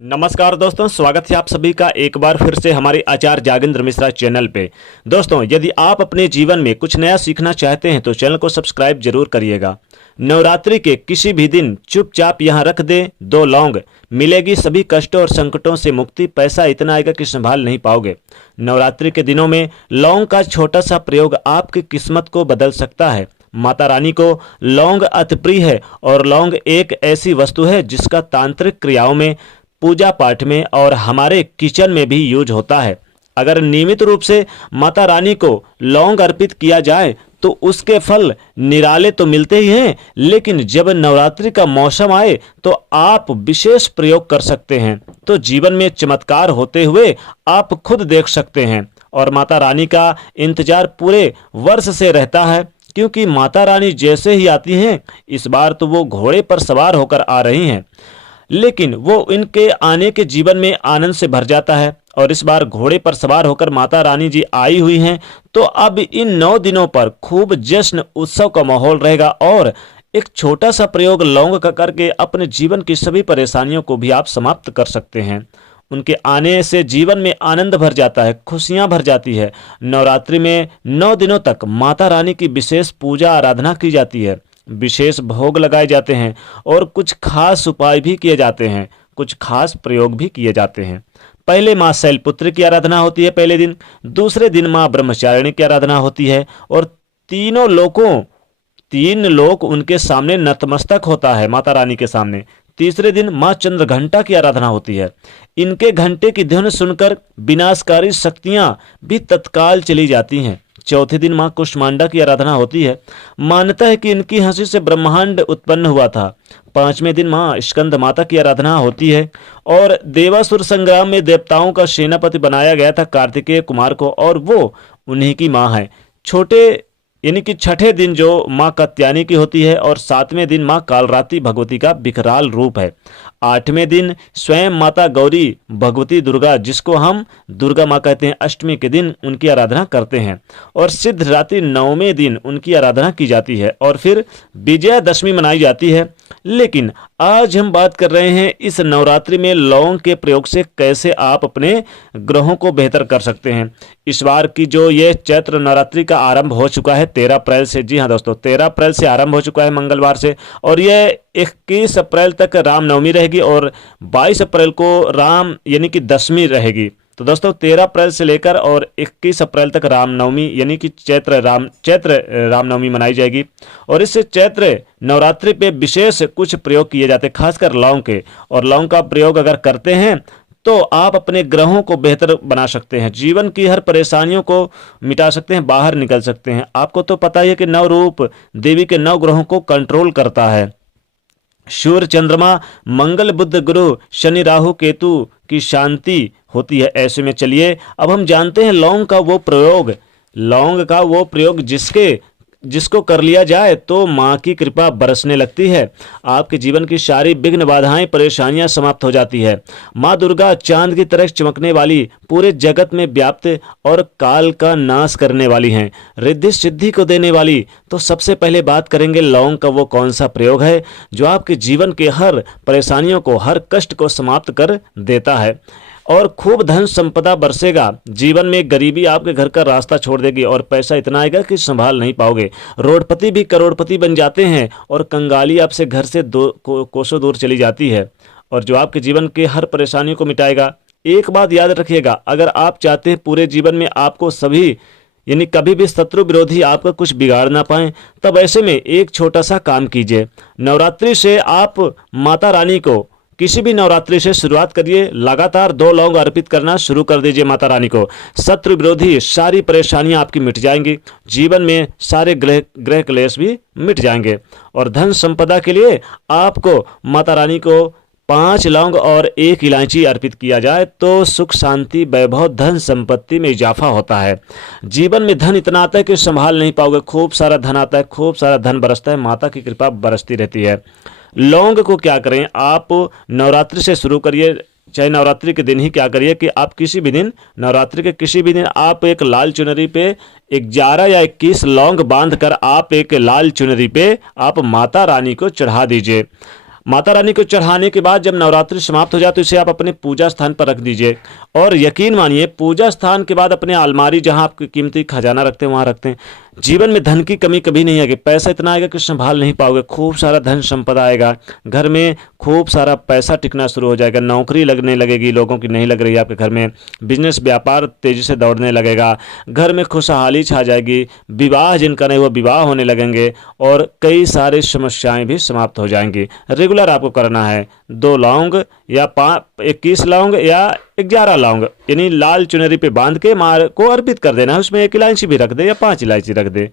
नमस्कार दोस्तों, स्वागत है आप सभी का एक बार फिर से हमारे आचार्य जागेंद्र मिश्रा चैनल पे। दोस्तों, यदि आप अपने जीवन में कुछ नया सीखना चाहते हैं तो चैनल को सब्सक्राइब जरूर करिएगा। नवरात्रि के किसी भी दिन चुपचाप यहाँ रख दे 2 लौंग, मिलेगी सभी कष्टों और संकटों से मुक्ति। पैसा इतना आएगा कि संभाल नहीं पाओगे। नवरात्रि के दिनों में लौंग का छोटा सा प्रयोग आपकी किस्मत को बदल सकता है। माता रानी को लौंग अति प्रिय है और लौंग एक ऐसी वस्तु है जिसका तांत्रिक क्रियाओं में, पूजा पाठ में और हमारे किचन में भी यूज होता है। अगर नियमित रूप से माता रानी को लौंग अर्पित किया जाए तो उसके फल निराले तो मिलते ही हैं, लेकिन जब नवरात्रि का मौसम आए तो आप विशेष प्रयोग कर सकते हैं तो जीवन में चमत्कार होते हुए आप खुद देख सकते हैं। और माता रानी का इंतजार पूरे वर्ष से रहता है, क्योंकि माता रानी जैसे ही आती हैं, इस बार तो वो घोड़े पर सवार होकर आ रही हैं, लेकिन वो इनके आने के जीवन में आनंद से भर जाता है। और इस बार घोड़े पर सवार होकर माता रानी जी आई हुई हैं, तो अब इन 9 दिनों पर खूब जश्न उत्सव का माहौल रहेगा। और एक छोटा सा प्रयोग लौंग का करके अपने जीवन की सभी परेशानियों को भी आप समाप्त कर सकते हैं। उनके आने से जीवन में आनंद भर जाता है, खुशियां भर जाती है। नवरात्रि में 9 दिनों तक माता रानी की विशेष पूजा आराधना की जाती है, विशेष भोग लगाए जाते हैं और कुछ खास उपाय भी किए जाते हैं, कुछ खास प्रयोग भी किए जाते हैं। पहले माँ शैलपुत्री की आराधना होती है पहले दिन, दूसरे दिन माँ ब्रह्मचारिणी की आराधना होती है और 3 लोक उनके सामने नतमस्तक होता है माता रानी के सामने। तीसरे दिन माँ चंद्रघंटा की आराधना होती है। इनके घंटे की ध्वनि सुनकर विनाशकारी शक्तियां भी तत्काल चली जाती हैं। चौथे दिन माँ कुष्मांडा की आराधना होती है। मान्यता है कि इनकी हंसी से ब्रह्मांड उत्पन्न हुआ था। 5वें दिन माँ स्कंद माता की आराधना होती है और देवासुर संग्राम में देवताओं का सेनापति बनाया गया था कार्तिकेय कुमार को, और वो उन्हीं की माँ है। यानी कि छठे दिन जो माँ कात्यायनी की होती है और 7वें दिन माँ कालरात्रि भगवती का विकराल रूप है। 8वें दिन स्वयं माता गौरी भगवती दुर्गा, जिसको हम दुर्गा माँ कहते हैं, अष्टमी के दिन उनकी आराधना करते हैं। और सिद्धरात्रि 9वें दिन उनकी आराधना की जाती है और फिर विजयादशमी मनाई जाती है। लेकिन आज हम बात कर रहे हैं इस नवरात्रि में लौंग के प्रयोग से कैसे आप अपने ग्रहों को बेहतर कर सकते हैं। इस बार की जो ये चैत्र नवरात्रि का आरंभ हो चुका है 13 अप्रैल से। जी हाँ दोस्तों, 13 अप्रैल से आरंभ हो चुका है मंगलवार से, और ये 21 अप्रैल तक रामनवमी रहेगी और 22 अप्रैल को राम यानी कि दशमी रहेगी। तो दोस्तों 13 अप्रैल से लेकर और 21 अप्रैल तक रामनवमी यानी कि चैत्र रामनवमी मनाई जाएगी। और इस चैत्र नवरात्रि पे विशेष कुछ प्रयोग किए जाते हैं, खासकर लौंग के। और लौंग का प्रयोग अगर करते हैं तो आप अपने ग्रहों को बेहतर बना सकते हैं, जीवन की हर परेशानियों को मिटा सकते हैं, बाहर निकल सकते हैं। आपको तो पता ही है कि 9 रूप देवी के 9 ग्रहों को कंट्रोल करता है। सूर्य, चंद्रमा, मंगल, बुध, गुरु, शनि, राहु, केतु की शांति होती है। ऐसे में चलिए अब हम जानते हैं लौंग का वो प्रयोग जिसको कर लिया जाए तो माँ की कृपा बरसने लगती है। आपके जीवन की सारी विघ्न बाधाएं परेशानियां समाप्त हो जाती है। माँ दुर्गा चांद की तरह चमकने वाली, पूरे जगत में व्याप्त और काल का नाश करने वाली हैं, रिद्धि सिद्धि को देने वाली। तो सबसे पहले बात करेंगे लौंग का वो कौन सा प्रयोग है जो आपके जीवन के हर परेशानियों को, हर कष्ट को समाप्त कर देता है और खूब धन संपदा बरसेगा। जीवन में गरीबी आपके घर का रास्ता छोड़ देगी और पैसा इतना आएगा कि संभाल नहीं पाओगे। रोडपति भी करोड़पति बन जाते हैं और कंगाली आपसे घर से कोसों दूर चली जाती है, और जो आपके जीवन के हर परेशानी को मिटाएगा। एक बात याद रखिएगा, अगर आप चाहते हैं पूरे जीवन में आपको यानी कभी भी शत्रु विरोधी आपका कुछ बिगाड़ ना पाए, तब ऐसे में एक छोटा सा काम कीजिए। नवरात्रि से आप माता रानी को किसी भी नवरात्रि से शुरुआत करिए, लगातार 2 लौंग अर्पित करना शुरू कर दीजिए माता रानी को। शत्रु विरोधी सारी परेशानियां आपकी मिट जाएंगी, जीवन में सारे ग्रह क्लेश भी मिट जाएंगे। और धन संपदा के लिए आपको माता रानी को 5 लौंग और 1 इलायची अर्पित किया जाए तो सुख, शांति, वैभव, धन संपत्ति में इजाफा होता है। जीवन में धन इतना आता है कि संभाल नहीं पाओगे, खूब सारा धन आता है, खूब सारा धन बरसता है, माता की कृपा बरसती रहती है। लौंग को क्या करें, आप नवरात्रि से शुरू करिए, चाहे नवरात्रि के दिन ही क्या करिए कि आप किसी भी दिन, नवरात्रि के किसी भी दिन आप एक लाल चुनरी पे 11 या 21 लौंग बांधकर आप एक लाल चुनरी पे आप माता रानी को चढ़ा दीजिए। माता रानी को चढ़ाने के बाद जब नवरात्रि समाप्त हो जाए तो इसे आप अपने पूजा स्थान पर रख दीजिए। और यकीन मानिए, पूजा स्थान के बाद अपने अलमारी जहां आप कीमती खजाना रखते हैं वहां रखते हैं, जीवन में धन की कमी कभी नहीं आएगी। पैसा इतना आएगा कि संभाल नहीं पाओगे, खूब सारा धन संपदा आएगा, घर में खूब सारा पैसा टिकना शुरू हो जाएगा, नौकरी लगने लगेगी, लोगों की नहीं लग रही है आपके घर में, बिजनेस व्यापार तेजी से दौड़ने लगेगा, घर में खुशहाली छा जाएगी, विवाह जिनका नहीं वो विवाह होने लगेंगे और कई सारी समस्याएं भी समाप्त हो जाएंगी। रेगुलर आपको करना है 2 लौंग या 21 लौंग या 11 लौंग, यानी लाल चुनरी पे बांध के माँ को अर्पित कर देना है। उसमें 1 इलायची भी रख दे या 5 इलायची रख दे।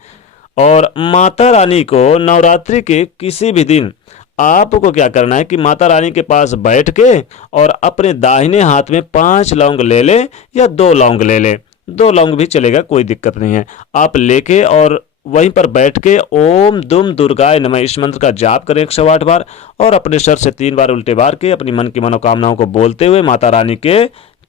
और माता रानी को नवरात्रि के किसी भी दिन आपको क्या करना है कि माता रानी के पास बैठ के और अपने दाहिने हाथ में 5 लौंग ले ले या 2 लौंग ले ले, 2 लौंग भी चलेगा, कोई दिक्कत नहीं है। आप लेके और वहीं पर बैठ के ओम दुम दुर्गाय नमः इस मंत्र का जाप करें 108 बार और अपने सर से 3 बार उल्टे बार के अपनी मन की मनोकामनाओं को बोलते हुए माता रानी के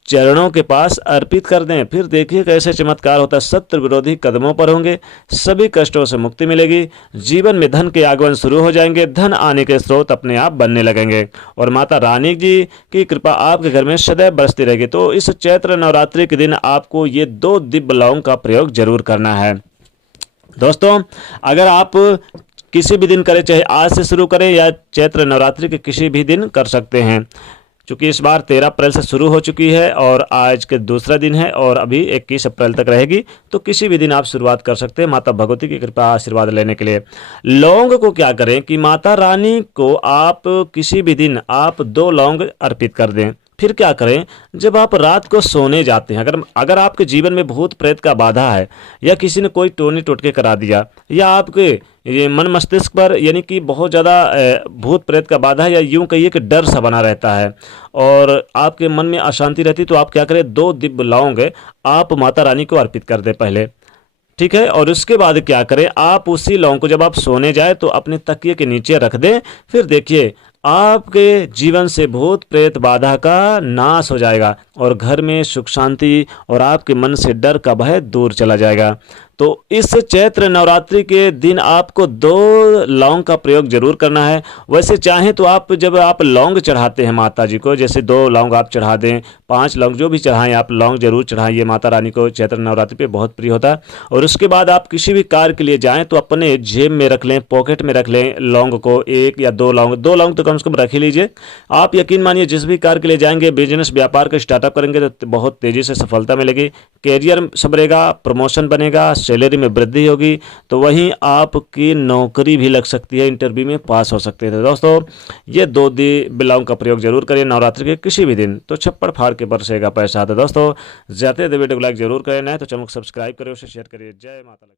चरणों के पास अर्पित कर दें। फिर देखिए कैसे चमत्कार होता है, शत्रु विरोधी कदमों पर होंगे, सभी कष्टों से मुक्ति मिलेगी, जीवन में धन के आगमन शुरू हो जाएंगे, धन आने के स्रोत अपने आप बनने लगेंगे और माता रानी जी की कृपा आपके घर में सदैव बरसती रहेगी। तो इस चैत्र नवरात्रि के दिन आपको ये 2 दिव्य लौंग का प्रयोग जरूर करना है। दोस्तों, अगर आप किसी भी दिन करें, चाहे आज से शुरू करें या चैत्र नवरात्रि के किसी भी दिन कर सकते हैं, क्योंकि इस बार 13 अप्रैल से शुरू हो चुकी है और आज के दूसरा दिन है और अभी 21 अप्रैल तक रहेगी, तो किसी भी दिन आप शुरुआत कर सकते हैं माता भगवती की कृपा आशीर्वाद लेने के लिए। लौंग को क्या करें कि माता रानी को आप किसी भी दिन आप 2 लौंग अर्पित कर दें। फिर क्या करें, जब आप रात को सोने जाते हैं, अगर आपके जीवन में भूत प्रेत का बाधा है या किसी ने कोई टोनी टोटके करा दिया या आपके ये मन मस्तिष्क पर यानी कि बहुत ज़्यादा भूत प्रेत का बाधा है या यूं कहिए कि डर सा बना रहता है और आपके मन में अशांति रहती, तो आप क्या करें, 2 दिव्य लौंग आप माता रानी को अर्पित कर दें पहले, ठीक है। और उसके बाद क्या करें, आप उसी लौंग को जब आप सोने जाए तो अपने तकिए के नीचे रख दें। फिर देखिए आपके जीवन से भूत प्रेत बाधा का नाश हो जाएगा और घर में सुख शांति और आपके मन से डर का भय दूर चला जाएगा। तो इस चैत्र नवरात्रि के दिन आपको 2 लौंग का प्रयोग जरूर करना है। वैसे चाहें तो आप जब आप लौंग चढ़ाते हैं माता जी को, जैसे 2 लौंग आप चढ़ा दें, 5 लौंग जो भी चढ़ाएं, आप लौंग जरूर चढ़ाइए, माता रानी को चैत्र नवरात्रि पे बहुत प्रिय होता है। और उसके बाद आप किसी भी कार्य के लिए जाएं तो अपने जेब में रख लें, पॉकेट में रख लें लौंग को, 1 या 2 लौंग, 2 लौंग तो कम से कम रख ही लीजिए। आप यकीन मानिए जिस भी कार्य के लिए जाएंगे, बिजनेस व्यापार का स्टार्टअप करेंगे तो बहुत तेजी से सफलता मिलेगी, कैरियर संभरेगा, प्रमोशन बनेगा, सैलरी में वृद्धि होगी, तो वहीं आपकी नौकरी भी लग सकती है, इंटरव्यू में पास हो सकते थे। दोस्तों, ये 2 बिलाओं का प्रयोग जरूर करिए नवरात्रि के किसी भी दिन, तो छप्पड़ फाड़ के बरसेगा पैसा। तो दोस्तों, जाते वीडियो को लाइक जरूर करें, नहीं तो चैनल को सब्सक्राइब करें, उसे शेयर करिए। जय माता।